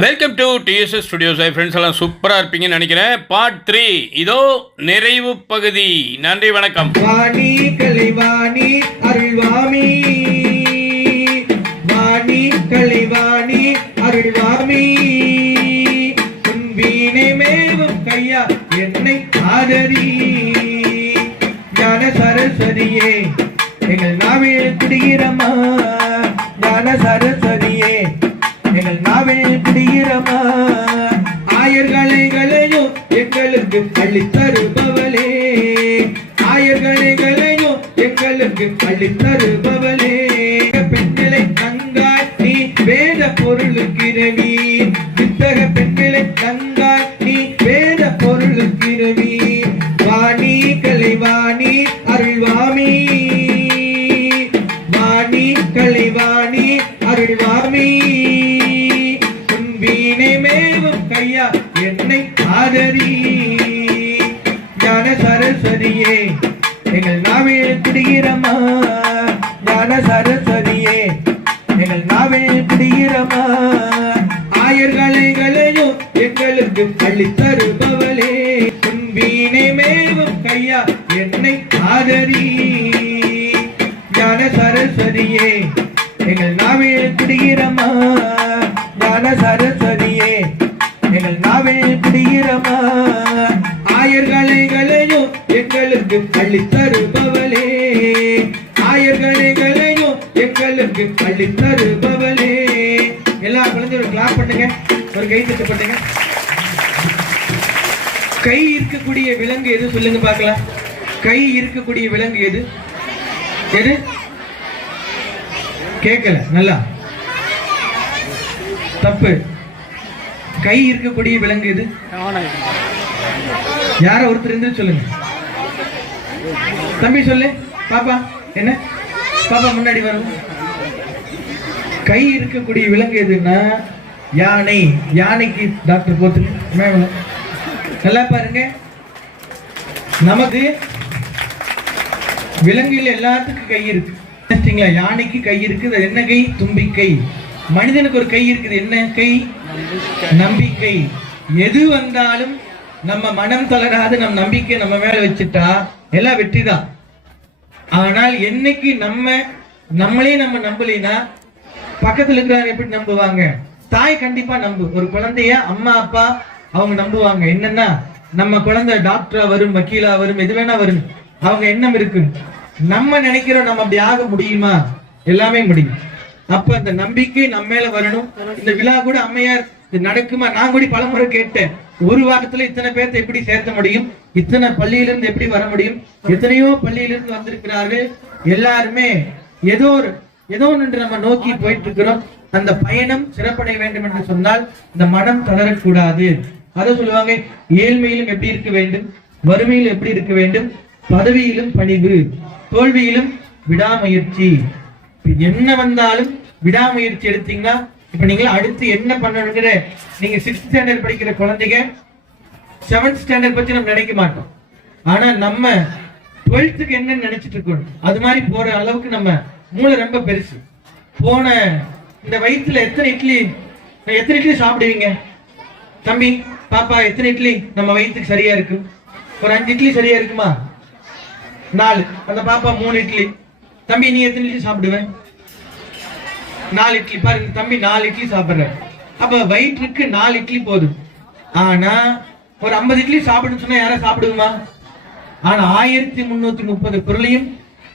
Welcome to TDS studios. Friends எல்லாம் சூப்பராக இருப்பீங்கன்னு நினைக்கிறேன். பார்ட் 3 இதோ நிறைவு பகுதி. நன்றி, வணக்கம். வாணி கலைவாணி அருள்வாமி, வாணி கலைவாணி அருள்வாமி, உன் வீணை மேவும் கையா என்னை ஆதரி. ஞான சரஸ்வதியே எங்கள் நாவில் குடிகிறமா, ஞான சரஸ்வதியே எங்கள் நாவில் குடிகிறமா. ஆயர்களைகளையும் எங்களுக்கு அள்ளித்தருபவளே, ஆயர்களைகளையும் எங்களுக்கு அள்ளித்தருபவளே. பெண்களை தங்காய் நீ வேத பொருளுக்கிறவி, வித்தக பெண்களை தங்காய் நீ வேத பொருளுக்கிறவி. வாணி கலைவாணி அருள்வாமி, வாணி கலைவாணி அருள்வாமி, கையா என்னை ஆதரி. ஞான சரஸ்வதியே எங்கள் நாவில் குடிகிறமா, ஞான சரஸ்வதியே எங்கள் நாவில் குடிகிறமா. ஆயர்களைகளையும் எங்களுக்கு அள்ளித்தருபவளே, உன் வீணை மேவும் கையா என்னை ஆதரி. ஞான சரஸ்வதியே எங்கள் நாவில் குடிகிறமா, ஞான சரஸ்வதியே எங்கள் நாவில் குடிகிறமா. ஆயர்களைகளையும் எங்களுக்கு அள்ளித்தருபவளே, ஆயர்களைகளையும் எங்களுக்கு அள்ளித்தருபவளே. எல்லா குழந்தையும் கிளாப் பண்ணுங்க, ஒரு கை தட்டு பண்ணுங்க. கை இருக்கக்கூடிய விலங்கு எது சொல்லுங்க பார்க்கலாம். கை இருக்கக்கூடிய விலங்கு எது? எது? கேட்கல, நல்லா தப்பு. கை இருக்கக்கூடிய விலங்கு எது? யார ஒருத்தர் இருந்து சொல்லுங்க. தம்பி சொல்லு. பாப்பா என்ன? பாப்பா முன்னாடி வரும். கை இருக்கக்கூடிய விலங்கு எதுன்னா யானை. யானைக்கு டாக்டர் போத்துக்கு நல்லா பாருங்க. நமக்கு விலங்குகள் எல்லாத்துக்கும் கை இருக்கு. யானைக்கு கை இருக்குது. என்ன கை? தும்பிக்கை. மனிதனுக்கு ஒரு கை இருக்குது. என்ன கை? நம்பிக்கை. எது வந்தாலும் நம்ம மனம் தளராது நம் நம்பிக்கை நம்ம மேல வச்சுட்டா எல்லாம் வெற்றிதான். ஆனால் என்னைக்கு நம்மளே நம்ம நம்பலைன்னா பக்கத்துல இருக்கிறாங்க எப்படி நம்புவாங்க? தாய் கண்டிப்பா நம்பு. ஒரு குழந்தைய அம்மா அப்பா அவங்க நம்புவாங்க. என்னன்னா நம்ம குழந்தை டாக்டரா வரும், வக்கீலா வரும், எது வேணா வரும். அவங்க எண்ணம் இருக்கு. நம்ம நினைக்கிறோம் நம்ம அப்படி ஆக முடியுமா? எல்லாமே முடியும். அப்ப அந்த நம்பிக்கை நம்ம மேல வரணும். இந்த விழா கூட அம்மையார் நடக்குமா? நான் கூட பலமுறை கேட்டேன். ஒரு வாரத்துல இத்தனை பேர்த்த எப்படி சேர்த்த முடியும்? இத்தனை பள்ளியிலிருந்து எப்படி வர முடியும்? எத்தனையோ பள்ளியிலிருந்து வந்திருக்கிறார்கள். எல்லாருமே ஏதோ ஒன்று நம்ம நோக்கி போயிட்டு இருக்கிறோம். அந்த பயணம் சிறப்படைய வேண்டும் என்று சொன்னால் இந்த மனம் தளரக்கூடாது. அதை சொல்லுவாங்க. ஏழ்மையிலும் எப்படி இருக்க வேண்டும், வறுமையிலும் எப்படி இருக்க வேண்டும், பதவியிலும் பணிவு, தோல்வியிலும் விடாமுயற்சி. என்ன வந்தாலும் விடாமுயற்சி எடுத்தீங்கன்னா இப்ப நீங்க அடுத்து என்ன பண்ணணுங்கிற, நீங்க 6th ஸ்டாண்டர்ட் படிக்கிற குழந்தைங்க 7th ஸ்டாண்டர்ட் பத்தி நம்ம நினைக்க மாட்டோம். ஆனா நம்ம 12th என்னன்னு நினைச்சிட்டு இருக்கோம். அது மாதிரி போற அளவுக்கு நம்ம மூளை ரொம்ப பெருசு. போன இந்த வயிற்றுல எத்தனை இட்லி சாப்பிடுவீங்க? தம்பி பாப்பா எத்தனை இட்லி நம்ம வயிற்றுக்கு சரியா இருக்கு? ஒரு 5 இட்லி சரியா இருக்குமா? 4. அந்த பாப்பா 3 இட்லி. தம்பி நீ எத்தனை இட்லி சாப்பிடுவேன்? 4 இட்லி. பாருங்க தம்பி 4 இட்லி சாப்பிடுற. அப்ப வயிற்றுக்கு 4 இட்லி போதும். ஆனா ஒரு 50 இட்லி சாப்பிடுன்னு சொன்னா யாரும் சாப்பிடுமா? ஆனா 1330 பொருளையும்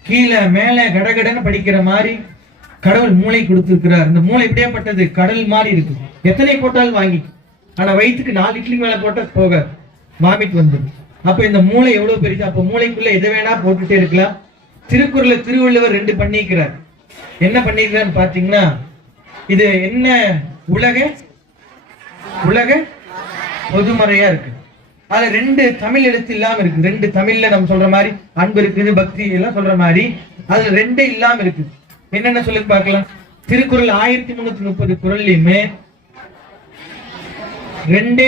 கீழே மேல கடகடன்னு படிக்கிற மாதிரி கடவுள் மூளை கொடுத்திருக்கிறார். இந்த மூளை எப்படியாப்பட்டது? கடல் மாதிரி இருக்கு. எத்தனை போட்டாலும் வாங்கி. ஆனா வயிற்றுக்கு 4 இட்லி மேல போட்டா போக வாமிட் வந்துடும். அப்ப இந்த மூளை எவ்வளவு பெரிய. அப்ப மூளைக்குள்ள எதை வேணா போட்டுட்டே இருக்கலாம். திருக்குறளை திருவள்ளுவர் 2 பண்ணிக்கிறார். என்ன பண்ணிக்கிறான்னு பாத்தீங்கன்னா, இது என்ன உலக பொதுமறையா இருக்கு. அதுல 2 தமிழ் எழுத்து இல்லாம இருக்கு. 2 தமிழ்ல நம்ம சொல்ற மாதிரி அன்பு இருக்குது, பக்தி எல்லாம் சொல்ற மாதிரி அதுல 2 இல்லாம இருக்கு. என்னென்ன சொல்லி பார்க்கலாம். திருக்குறள் 1330 குறள்லயுமே 2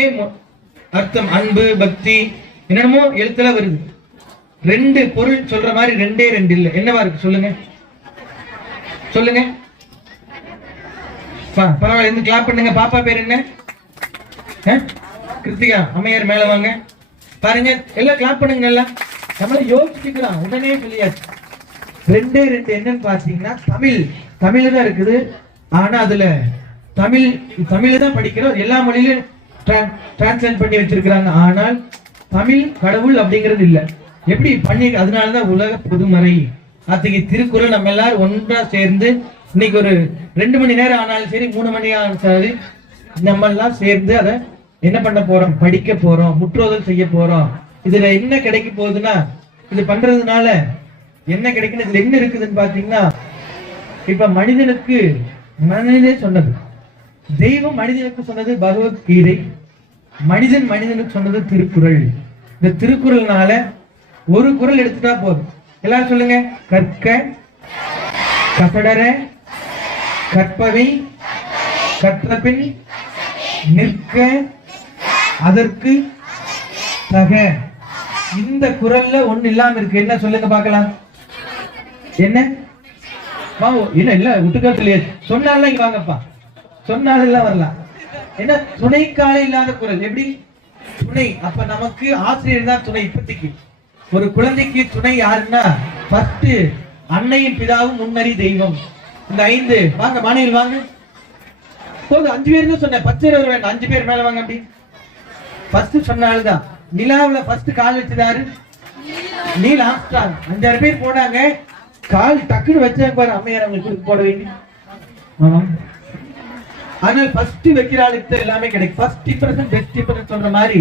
அர்த்தம், அன்பு பக்தி என்னென்னமோ எழுத்துல வருது. 2 பொருள் சொல்ற மாதிரி 2 இல்ல. என்னவா இருக்கு சொல்லுங்க? சொல்லுங்க. பரவாயில்ல, இருந்து கிளாப் பண்ணுங்க. பாப்பா பேர் என்ன? கிருத்திகா. அம்மையார் மேல வாங்க. பாருங்க, எல்லாம் கிளாப் பண்ணுங்க. எல்லாம் நம்மள யோசிச்சுக்கலாம், உடனே சொல்லியாச்சு. ரெண்டே ரெண்டு என்னன்னு பாத்தீங்கன்னா, தமிழ் தான் இருக்குது. ஆனா அதுல தமிழ் தான் படிக்கிறோம், எல்லா மொழியிலும் டிரான்ஸ்லேட் பண்ணி வச்சிருக்கிறாங்க. ஆனால் தமிழ் கடவுள் அப்படிங்கிறது இல்ல. எப்படி பண்ணி, அதனாலதான் உலக பொதுமறை அத்தகைய திருக்குறள் நம்ம எல்லாரும் ஒன்றா சேர்ந்து இன்னைக்கு ஒரு 2 மணி நேரம் ஆனாலும் சரி, 3 மணி ஆனாலும் சரி, நம்ம எல்லாம் சேர்ந்து அதை என்ன பண்ண போறோம்? படிக்க போறோம், முற்றோதல் செய்ய போறோம். இதுல என்ன கிடைக்க போகுதுன்னா, இது பண்றதுனால என்ன கிடைக்கும்? இதுல என்ன இருக்குதுன்னு பாத்தீங்கன்னா, இப்ப மனிதனே சொன்னது தெய்வம், மனிதனுக்கு சொன்னது பகவத்கீதை, மனிதனுக்கு சொன்னது திருக்குறள். இந்த திருக்குறள்னால ஒரு குறள் எடுத்துட்டா போதும். எல்லாரும் சொல்லுங்க. கற்க கசடர கற்பவை கற்றபின் நிற்க அதற்கு தக. இந்த குறள்ல ஒண்ணு இல்லாம இருக்கு. என்ன சொல்லுங்க பார்க்கலாம்? என்ன? இல்ல விட்டுக்கலையே சொன்னால இங்க வாங்கப்பா, சொன்னால வரலாம். என்ன? துணைக்கால இல்லாத குறள். எப்படி துணை? அப்ப நமக்கு ஆசிரியர் தான் துணை. இப்பத்திக்கு ஒரு குழந்தைக்கு துணை யாருன்னா, ஃபர்ஸ்ட் அன்னையும் பிதாவும் முன்னறி தெய்வம். இந்த 5 வாங்க, மாநில வாங்க. போதும், 5 பேர் தான் சொன்னேன், 10 பேர் வேண்டாம், 5 பேர் மேல வாங்க. அப்படி ஃபர்ஸ்ட் சொன்னால்தான். நிலாவுல ஃபர்ஸ்ட் கால் வச்சதாரு? Neil Armstrong. 5-6 பேர் போனாங்க, கால் டக்குன்னு வச்சாங்க பாரு. அம்மையார் அவங்களுக்கு போட வேண்டிய. அதனால ஃபர்ஸ்ட் வைக்கிற ஆளுக்கு எல்லாமே கிடைக்கும். ஃபர்ஸ்ட் இம்ப்ரெஷன் பெஸ்ட் இம்ப்ரெஷன் சொல்ற மாதிரி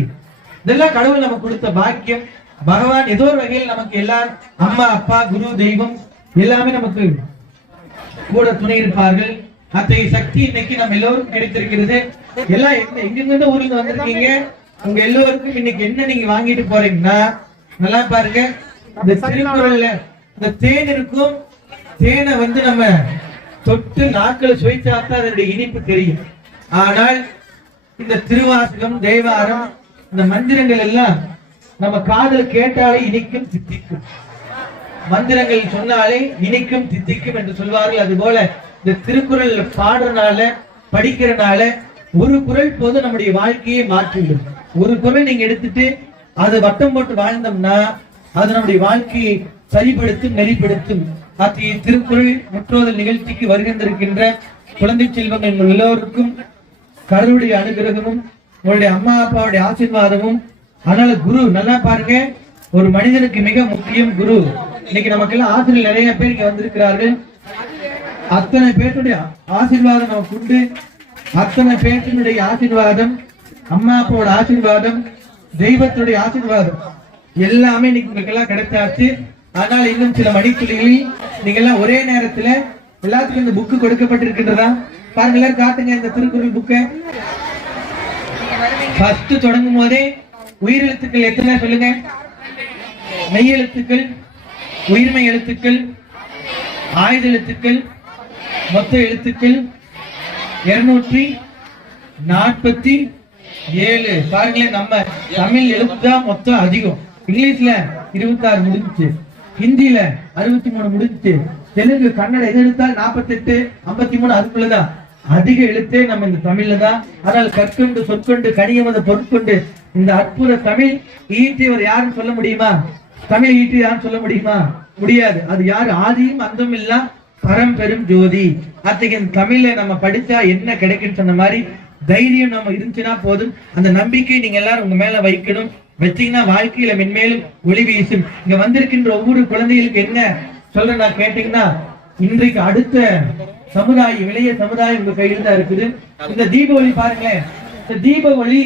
இதெல்லாம் கடவுள் நமக்கு கொடுத்த பாக்கியம். பகவான் ஏதோ ஒரு வகையில் நமக்கு எல்லாம், அம்மா அப்பா குரு தெய்வம் எல்லாமே நமக்கு கூட துணை இருப்பார்கள். அத்தகைய சக்தி இன்னைக்கு நம்ம எல்லோருக்கும் கிடைத்திருக்கிறது. எல்லாம் எங்கிருந்து ஊருக்கு வந்திருக்கீங்க, உங்க எல்லோருக்கும் இன்னைக்கு என்ன நீங்க வாங்கிட்டு போறீங்கன்னா, நல்லா பாருங்க. இந்த திருக்குறள்ல இந்த தேன் இருக்கும். தேனை நம்ம தொட்டு நாட்கள் சுவைச்சாத்தான் அதனுடைய இனிப்பு தெரியும். ஆனால் இந்த திருவாசகம், தேவாரம், இந்த மந்திரங்கள் எல்லாம் நம்ம காதல் கேட்டாலே இனிக்கும் தித்திக்கும். மந்திரங்கள் சொன்னாலே இனிக்கும் தித்திக்கும் என்று சொல்வார்கள். அது போல இந்த திருக்குறள் பாடுறனால, படிக்கிறனால ஒரு குறள் போது நம்முடைய வாழ்க்கையை மாற்றிவிடும். ஒரு குறள் நீங்க எடுத்துட்டு அதை வட்டம் போட்டு வாழ்ந்தோம்னா அது நம்முடைய வாழ்க்கையை சரிப்படுத்தும், நெறிப்படுத்தும். அத்தகைய திருக்குறள் முற்றோதல் நிகழ்ச்சிக்கு வருகின்றிருக்கின்ற குழந்தை செல்வங்கள் எல்லோருக்கும் கடவுளுடைய அனுகிரகமும், உங்களுடைய அம்மா அப்பாவுடைய ஆசீர்வாதமும். அதனால குரு நல்லா பாருங்க, ஒரு மனிதனுக்கு மிக முக்கியம் குரு. இன்னைக்கு நமக்கு எல்லாம் ஆசிரியர் நிறைய பேர் இங்க வந்திருக்கிறார்கள். அத்தனை பேருடைய ஆசீர்வாதம் நமக்கு உண்டு. அத்தனை பேருடைய ஆசீர்வாதம், அம்மா அப்பாவோட ஆசீர்வாதம், தெய்வத்துடைய ஆசீர்வாதம் எல்லாமே இன்னைக்கு உங்களுக்கு எல்லாம் கிடைச்சாச்சு. அதனால இன்னும் சில மணித்துளிகளில் நீங்க எல்லாம் ஒரே நேரத்துல எல்லாத்துக்கும் இந்த புக்கு கொடுக்கப்பட்டிருக்கின்றதா பாருங்க. எல்லாரும் காட்டுங்க இந்த திருக்குறள் புக்கை. ஃபர்ஸ்ட் தொடங்கும் போதே உயிரெழுத்துக்கள் எத்தனை சொல்லுங்க? மெய் எழுத்துக்கள், உயிர்மை எழுத்துக்கள், ஆயுத எழுத்துக்கள், மொத்த எழுத்துக்கள் 247. பாருங்களேன், நம்ம தமிழ் எழுத்து மொத்தம் அதிகம். இங்கிலீஷ்ல 26 முடிஞ்சிச்சு, ஹிந்தியில 63 முடிஞ்சிச்சு, தெலுங்கு கன்னட எது எடுத்தால் 48 53 அதுக்குள்ளதான் அதிக எழுத்தே நம்ம இந்த தமிழ்ல தான். ஆனால் கற்கொண்டு சொற்கொண்டு கனியமத பொருட்கொண்டு இந்த அற்புத தமிழ் ஈட்டியவர் யாருன்னு சொல்ல முடியுமா? தமிழ் ஈட்டி யாருன்னு சொல்ல முடியுமா? முடியாது. அது யாரு? ஆதியும் அந்தம் இல்ல பரம்பெரும் ஜோதி. அத்தகைய தமிழ்ல நம்ம படிச்சா என்ன கிடைக்குன்னு சொன்ன மாதிரி தைரியம் நம்ம இருந்துச்சுன்னா போதும். அந்த நம்பிக்கை நீங்க எல்லாரும் உங்க மேல வைக்கணும். வச்சீங்கன்னா வாழ்க்கையில மென்மேலும் ஒளி வீசும். இங்க வந்திருக்கின்ற ஒவ்வொரு குழந்தைகளுக்கு என்ன சொல்றேன் நான் கேட்டீங்கன்னா, இன்றைக்கு அடுத்த சமுதாயம், இளைய சமுதாயம் உங்க கையில் தான் இருக்குது. இந்த தீப ஒளி பாருங்களேன், இந்த தீப ஒளி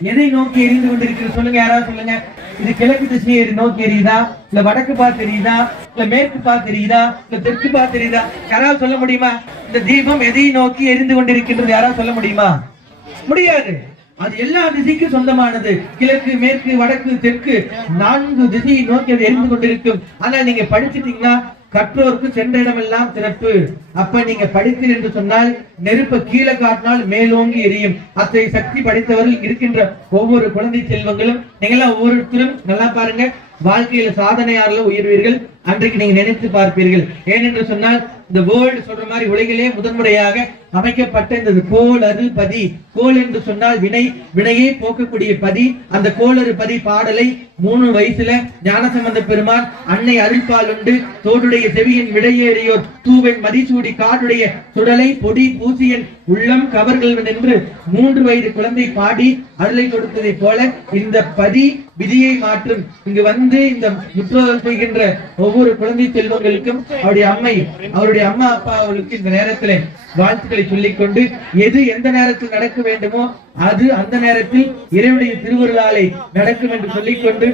எதை நோக்கி எரிந்து கொண்டிருக்கிறது சொல்லுங்க, யாராவது சொல்லுங்க. இது கிழக்கு திசையை நோக்கி எரியுதா, இல்ல வடக்கு பார்த்து எரியுதா, இல்ல மேற்கு பார்த்து எரியுதா, இல்ல தெற்கு பார்த்து எரியுதா? யாராவது சொல்ல முடியுமா? இந்த தீபம் எதை நோக்கி எரிந்து கொண்டிருக்கின்றது யாராவது சொல்ல முடியுமா? முடியாது. அது எல்லா திசைக்கும் சொந்தமானது. கிழக்கு, மேற்கு, வடக்கு, தெற்கு 4 திசையை நோக்கி அது எரிந்து கொண்டிருக்கும். ஆனால் நீங்க படிச்சுட்டீங்கன்னா கற்றோருக்கு சென்ற இடமெல்லாம் சிறப்பு. அப்ப நீங்க படித்தீர்கள் என்று சொன்னால் நெருப்ப கீழே காட்டினால் மேலோங்கி எரியும். அத்தகைய சக்தி படைத்தவர்கள் இருக்கின்ற ஒவ்வொரு குழந்தை செல்வங்களும் நீங்களாம் ஒவ்வொருத்தரும் நல்லா பாருங்க, வாழ்க்கையில சாதனையாளர்கள் உயர்வீர்கள். அன்றைக்கு நீங்க நினைத்து பார்ப்பீர்கள். ஏனென்று சொன்னால் இந்த வேர்ல்டு சொல்ற மாதிரி உலகிலே முதன்முறையாக அமைக்கப்பட்ட இந்த கோளறு பதி, கோள் என்று சொன்னால் வினை, வினையை போக்கக்கூடிய பதி. அந்த கோளறு பதி பாடலை 3 வயசுல ஞானசம்பந்த பெருமான் அன்னை அருள்பால் உண்டு தோடுடைய செவியின் விடையேறியோர் தூவெண் மதிசூடி காடுடைய சுடலை பொடி பூசியன் உள்ளம் கவர்கள் என்று 3 வயது குழந்தை பாடி அருளை கொடுத்ததை போல இந்த பதி விதியை மாற்றும். இங்கு வந்து இந்த முற்றோதல் செய்கின்ற ஒவ்வொரு குழந்தை செல்வங்களுக்கும் அவருடைய அம்மா அப்பா அவர்களுக்கு இந்த நேரத்தில் வாழ்த்துக்களை சொல்லிக்கொண்டு, எது எந்த நேரத்தில் நடக்க வேண்டுமோ அது அந்த நேரத்தில் இறைவனுடைய திருவருளாலை நடக்கும் என்று சொல்லிக்கொண்டு,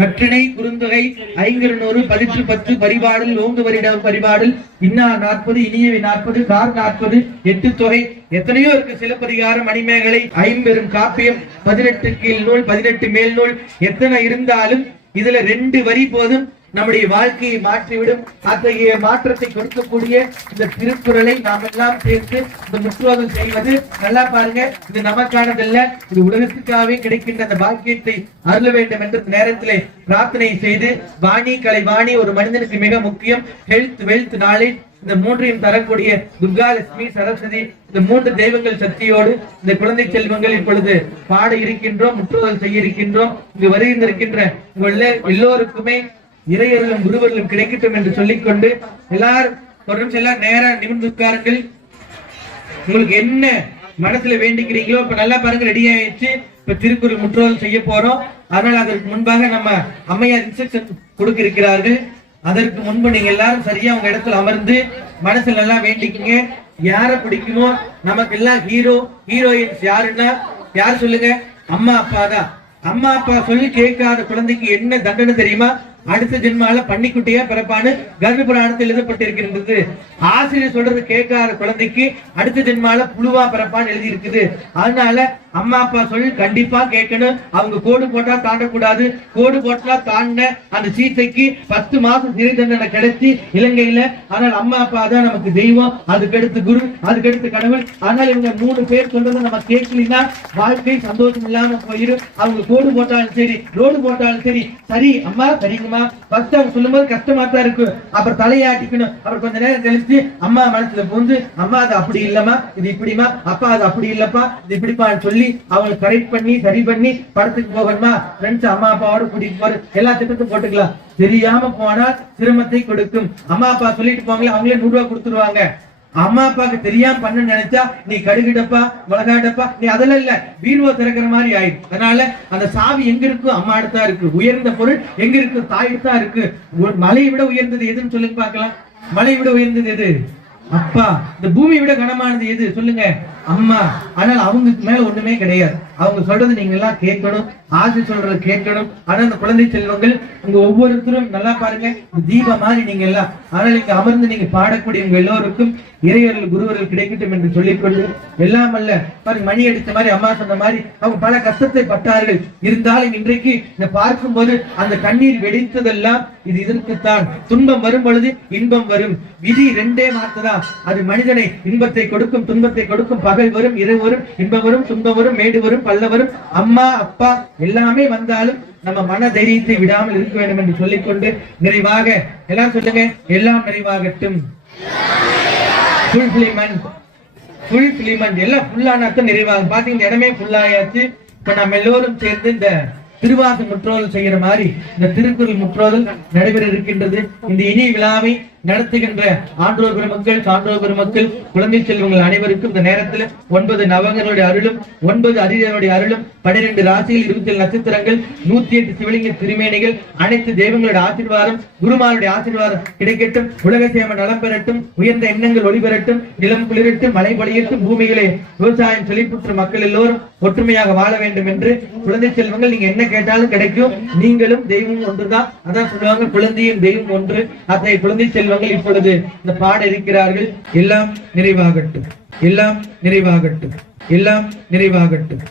நற்றிணை குறுந்தொகை 500 பதிற்று 10 பரிபாடல் ஓங்கு வரிடம் பரிபாடல் இன்னா 40 இனியவை 40 கார் 40 8 தொகை எத்தனையோ இருக்கு. சிலப்பதிகாரம், மணிமேகலை, ஐம்பெரும் காப்பியம், 18 கீழ் நூல், 18 மேல் நூல், எத்தனை இருந்தாலும் இதுல 2 வரி போதும் நம்முடைய வாழ்க்கையை மாற்றிவிடும். அத்தகைய மாற்றத்தை கொடுக்கக்கூடிய இந்த திருக்குறளை நாம் எல்லாம் சேர்த்து இந்த முற்றோதல் செய்வது, நல்லா பாருங்க, இது நமக்கானதல்ல, இது உலகத்துக்காகவே கிடைக்கின்ற அந்த பாக்கியத்தை அருள வேண்டும் என்ற நேரத்திலே பிரார்த்தனை செய்து, வாணி கலை வாணி ஒரு மனிதனுக்கு மிக முக்கியம். ஹெல்த், வெல்த், நாலேஜ், இந்த 3ஐயும் தரக்கூடிய துர்கா, லட்சுமி, சரஸ்வதி, இந்த 3 தெய்வங்கள் சக்தியோடு இந்த குழந்தை செல்வங்கள் இப்பொழுது பாட இருக்கின்றோம், முற்றுதல் செய்ய இருக்கின்றோம். இங்கு வருகின்ற எல்லோருக்குமே இறையர்களும் குருவர்களும் கிடைக்கட்டும் என்று சொல்லிக்கொண்டு, எல்லாரும் நேரா நிமிர்ந்து உட்காருங்கள். உங்களுக்கு என்ன மனசுல வேண்டிக்கிறீங்களோ இப்ப நல்லா பாருங்க, ரெடி ஆயிடுச்சு. இப்ப திருக்குறள் முற்றுதல் செய்ய போறோம். அதனால அதற்கு முன்பாக நம்ம அம்மையார் இன்ஸ்ட்ரக்ஷன் கொடுக்க இருக்கிறார்கள். அதற்கு முன்பு நீங்க எல்லாரும் சரியா உங்க இடத்துல அமர்ந்து மனசுல எல்லாம் வேண்டிக்கீங்க. யார பிடிக்குமோ, நமக்கு எல்லாம் ஹீரோயின்ஸ் யாருன்னா யார் சொல்லுங்க? அம்மா அப்பா தான். அம்மா அப்பா சொல்லி கேட்காத குழந்தைக்கு என்ன தண்டனை தெரியுமா? அடுத்த ஜென்மால பன்னிக்குட்டியா பிறப்பான்னு கர்ப்ப புராணத்தில் எழுதப்பட்டிருக்கின்றது. ஆசிரியர் சொல்றது கேட்காத குழந்தைக்கு அடுத்த ஜென்மால புழுவா பிறப்பான்னு எழுதி இருக்குது. அதனால அம்மா அப்பா சொல்லி கண்டிப்பா கேட்கணும். அவங்க கோடு போட்டா தாண்டக்கூடாது. கோடு போட்டா தாண்ட அந்த சீத்தைக்கு 10 மாசம் சிறை தண்டனை கிடைச்சி இலங்கையில. ஆனால் அம்மா அப்பா தான் நமக்கு தெய்வம், அதுக்கடுத்து குரு, அதுக்கடுத்து கடவுள். ஆனால் இவங்க 3 பேர் சொல்றதை நம்ம கேட்கலன்னா வாழ்க்கை சந்தோஷம் இல்லாம போயிடும். அவங்க கோடு போட்டாலும் சரி, ரோடு போட்டாலும் சரி, சரி அம்மா சரிங்கம்மா ஃபர்ஸ்ட் அவங்க சொல்லும்போது கஷ்டமா தான் இருக்கு. அப்புறம் தலையாட்டிக்கணும். அப்புறம் கொஞ்ச நேரம் கழிச்சு அம்மா மனசுல புகுந்து, அம்மா அது அப்படி இல்லம்மா, இது இப்படிமா, அப்பா அது அப்படி இல்லப்பா, இது இப்படிப்பான்னு சொல்லி அவங்களை கரெக்ட் பண்ணி சரி பண்ணி படத்துக்கு போகணுமா, ஃப்ரெண்ட்ஸ் அம்மா அப்பாவோட கூட்டிட்டு போற எல்லா திட்டத்தையும் போட்டுக்கலாம். தெரியாம போனா சிரமத்தை கொடுக்கும். அம்மா அப்பா சொல்லிட்டு போங்களே, அவங்களே 100 ரூபாய் கொடுத்துருவாங்க. அம்மா அப்பாக்கு தெரியாம பண்ண நினைச்சா நீ கடுகிடப்பா, மிளகாடப்பா, நீ அதெல்லாம் இல்ல, பீர்வோ திறக்கிற மாதிரி ஆயிடும். அதனால அந்த சாவி எங்க இருக்கு? அம்மா இடத்தா இருக்கு. உயர்ந்த பொருள் எங்க இருக்கு? தாயிட்டா இருக்கு. மலையை விட உயர்ந்தது எதுன்னு சொல்லுங்க பாக்கலாம். மலையை விட உயர்ந்தது எது? அப்பா. இந்த பூமியை விட கனமானது எது சொல்லுங்க? அம்மா. ஆனால் அவங்களுக்கு மேல ஒண்ணுமே கிடையாது. அவங்க சொல்றது நீங்க எல்லாம் கேட்கணும், ஆசை சொல்றது கேட்கணும். ஆனா அந்த குழந்தை செல்வங்கள் உங்க ஒவ்வொருத்தரும் நல்லா பாருங்க, தீப மாதிரி நீங்க எல்லாம். ஆனால் இங்க அமர்ந்து நீங்க பாடக்கூடிய உங்க எல்லோருக்கும் இறையர்கள் குருவர்கள் கிடைக்கட்டும் என்று சொல்லிக்கொண்டு, எல்லாம் அல்ல பாருங்க, மணி அடித்த மாதிரி அம்மா சொன்ன மாதிரி அவங்க பல கஷ்டத்தை பட்டார்கள். இருந்தாலும் இன்றைக்கு இதை பார்க்கும் போது அந்த கண்ணீர் வெடித்ததெல்லாம் இது இதற்குத்தான். துன்பம் வரும் பொழுது இன்பம் வரும். விதி 2 மாத்ததான். அது மனிதனை இன்பத்தை கொடுக்கும், துன்பத்தை கொடுக்கும். பகல் வரும், இரவு வரும், இன்பம் வரும், துன்பம் வரும், மேடு வரும், பள்ள வரும். அம்மா அப்பா எல்லாமே வந்தாலும் நம்ம மன தைரியத்தை விடாமல் இருக்க வேண்டும் என்று சொல்லிக்கொண்டு நிறைவாக எல்லாம் சொல்லுங்க, எல்லாம் நிறைவாகட்டும். எல்லாம் ஃபுல்லானாத்தான் நிறைவாகும். பாத்தீங்கன்னா இடமே ஃபுல்லாயாச்சு. இப்ப நம்ம எல்லோரும் சேர்ந்து இந்த திருவாச முற்றோதல் செய்கிற மாதிரி இந்த திருக்குறள் முற்றோதல் நடைபெற இருக்கின்றது. இந்த இனி விழாவை நடத்துகின்ற ஆன்றோர் பெருமக்கள், சான்றோர் பெருமக்கள், குழந்தை செல்வங்கள் அனைவருக்கும் இந்த நேரத்தில் 9 நவங்களுடைய அருளும், 9 அதிதேவனுடைய அருளும், 12 ராசிகள், 27 நட்சத்திரங்கள், 108 சிவலிங்க திருமேனிகள், அனைத்து தெய்வங்களுடைய ஆசீர்வாதம், குருமாருடைய ஆசீர்வாதம் கிடைக்கட்டும். உலக சேம நலம் பெறட்டும். உயர்ந்த எண்ணங்கள் ஒளிபெறட்டும். நிலம் குளிரட்டும், மழை பொழியட்டும். பூமிகளை விவசாயம் செழிப்புற்ற மக்கள் எல்லோரும் ஒற்றுமையாக வாழ வேண்டும் என்று குழந்தை செல்வங்கள் நீங்க என்ன கேட்டாலும் கிடைக்கும். நீங்களும் தெய்வம் ஒன்றுதான். அதான் சொல்லுவாங்க, குழந்தையும் தெய்வம் ஒன்று. அத்தகைய குழந்தை செல்வங்கள் இப்பொழுது இந்த பாட இருக்கிறார்கள். எல்லாம் நிறைவாகட்டும், எல்லாம் நிறைவாகட்டும், எல்லாம் நிறைவாகட்டும்.